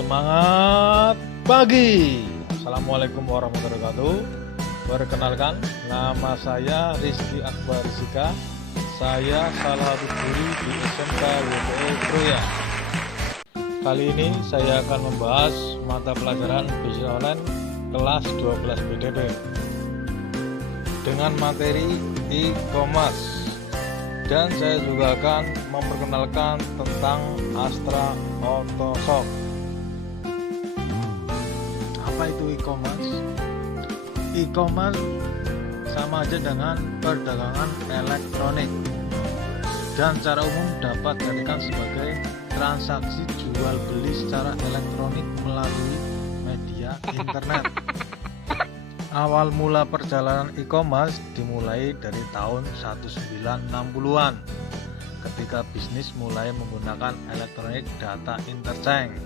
Semangat pagi. Assalamualaikum warahmatullahi wabarakatuh. Perkenalkan, nama saya Rizky Akbar Rizika. Saya salah satu guru di SMK WTO Kroya. Kali ini saya akan membahas mata pelajaran bisnis online kelas 12 BDD dengan materi e-commerce, dan saya juga akan memperkenalkan tentang Astra Autoshop. Apa itu e-commerce? E-commerce sama aja dengan perdagangan elektronik dan secara umum dapat dijadikan sebagai transaksi jual beli secara elektronik melalui media internet. Awal mula perjalanan e-commerce dimulai dari tahun 1960-an ketika bisnis mulai menggunakan Electronic Data Interchange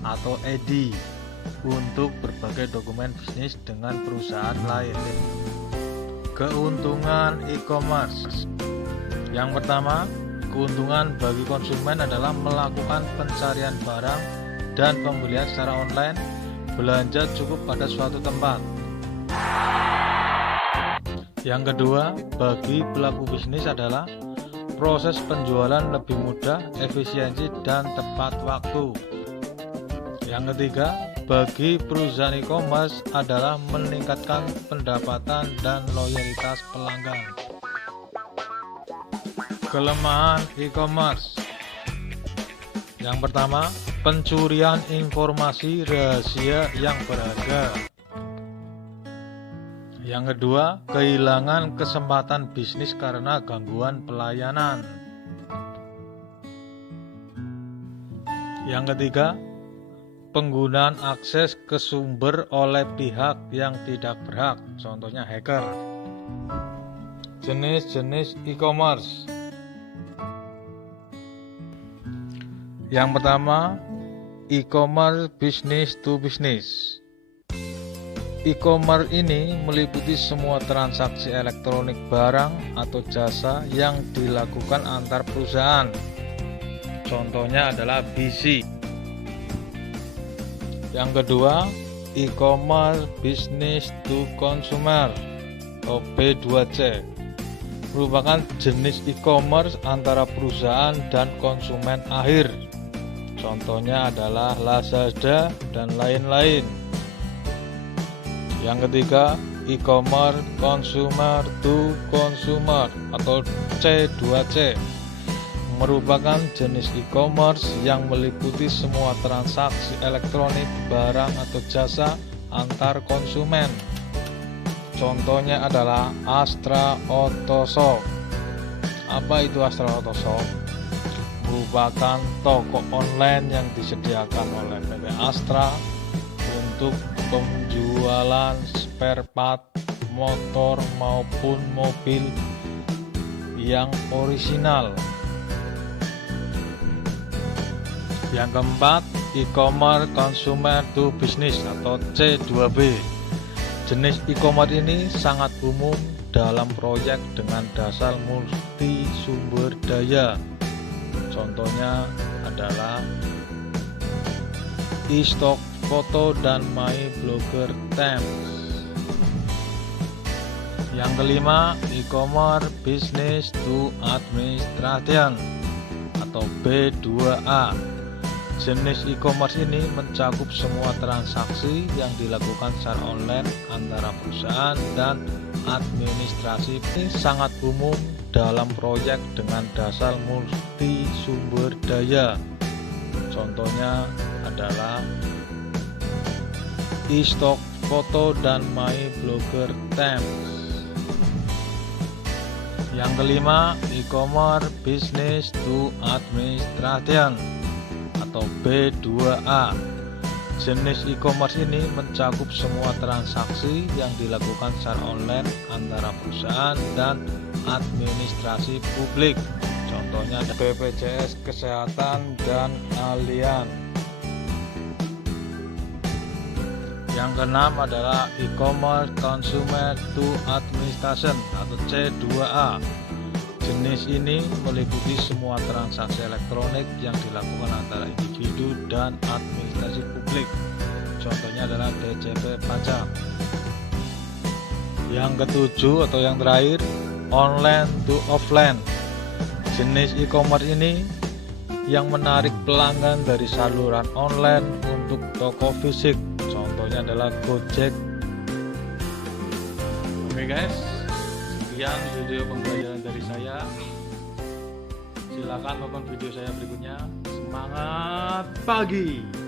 atau EDI untuk berbagai dokumen bisnis dengan perusahaan lain. Keuntungan e-commerce. Yang pertama, keuntungan bagi konsumen adalah melakukan pencarian barang dan pembelian secara online, belanja cukup pada suatu tempat. Yang kedua, bagi pelaku bisnis adalah proses penjualan lebih mudah, efisiensi, dan tepat waktu. Yang ketiga, bagi perusahaan e-commerce adalah meningkatkan pendapatan dan loyalitas pelanggan. Kelemahan e-commerce. Yang pertama, pencurian informasi rahasia yang berharga. Yang kedua, kehilangan kesempatan bisnis karena gangguan pelayanan. Yang ketiga, penggunaan akses ke sumber oleh pihak yang tidak berhak, contohnya hacker. Jenis-jenis e-commerce. Yang pertama, e-commerce business to business. E-commerce ini meliputi semua transaksi elektronik barang atau jasa yang dilakukan antar perusahaan. Contohnya adalah BC. Yang kedua, e-commerce business to consumer atau B2C, merupakan jenis e-commerce antara perusahaan dan konsumen akhir. Contohnya adalah Lazada dan lain-lain. Yang ketiga, e-commerce consumer to consumer atau C2C, merupakan jenis e-commerce yang meliputi semua transaksi elektronik barang atau jasa antar konsumen. Contohnya adalah Astra Autoshop. Apa itu Astra Autoshop? Merupakan toko online yang disediakan oleh PT Astra untuk penjualan spare part motor maupun mobil yang orisinal. Yang keempat, e-commerce consumer to business atau C2B. Jenis e-commerce ini sangat umum dalam proyek dengan dasar multi sumber daya. Contohnya adalah e-stock foto dan My Blogger Themes. Yang kelima, e-commerce business to administration atau B2A. Jenis e-commerce ini mencakup semua transaksi yang dilakukan secara online antara perusahaan dan administrasi. Ini sangat umum dalam proyek dengan dasar multi sumber daya. Contohnya adalah e-stock foto dan My Blogger Themes. Yang kelima, e-commerce business to administration atau B2A. Jenis e-commerce ini mencakup semua transaksi yang dilakukan secara online antara perusahaan dan administrasi publik. Contohnya ada BPJS Kesehatan dan Allianz. Yang keenam adalah e-commerce consumer to administration atau C2A, Jenis ini meliputi semua transaksi elektronik yang dilakukan antara individu dan administrasi publik. Contohnya adalah DCP pajak. Yang ketujuh atau yang terakhir, online to offline. Jenis e-commerce ini yang menarik pelanggan dari saluran online untuk toko fisik. Contohnya adalah Gojek. Oke guys, sekian video pembelajaran dari saya. Silakan tonton video saya berikutnya. Semangat pagi!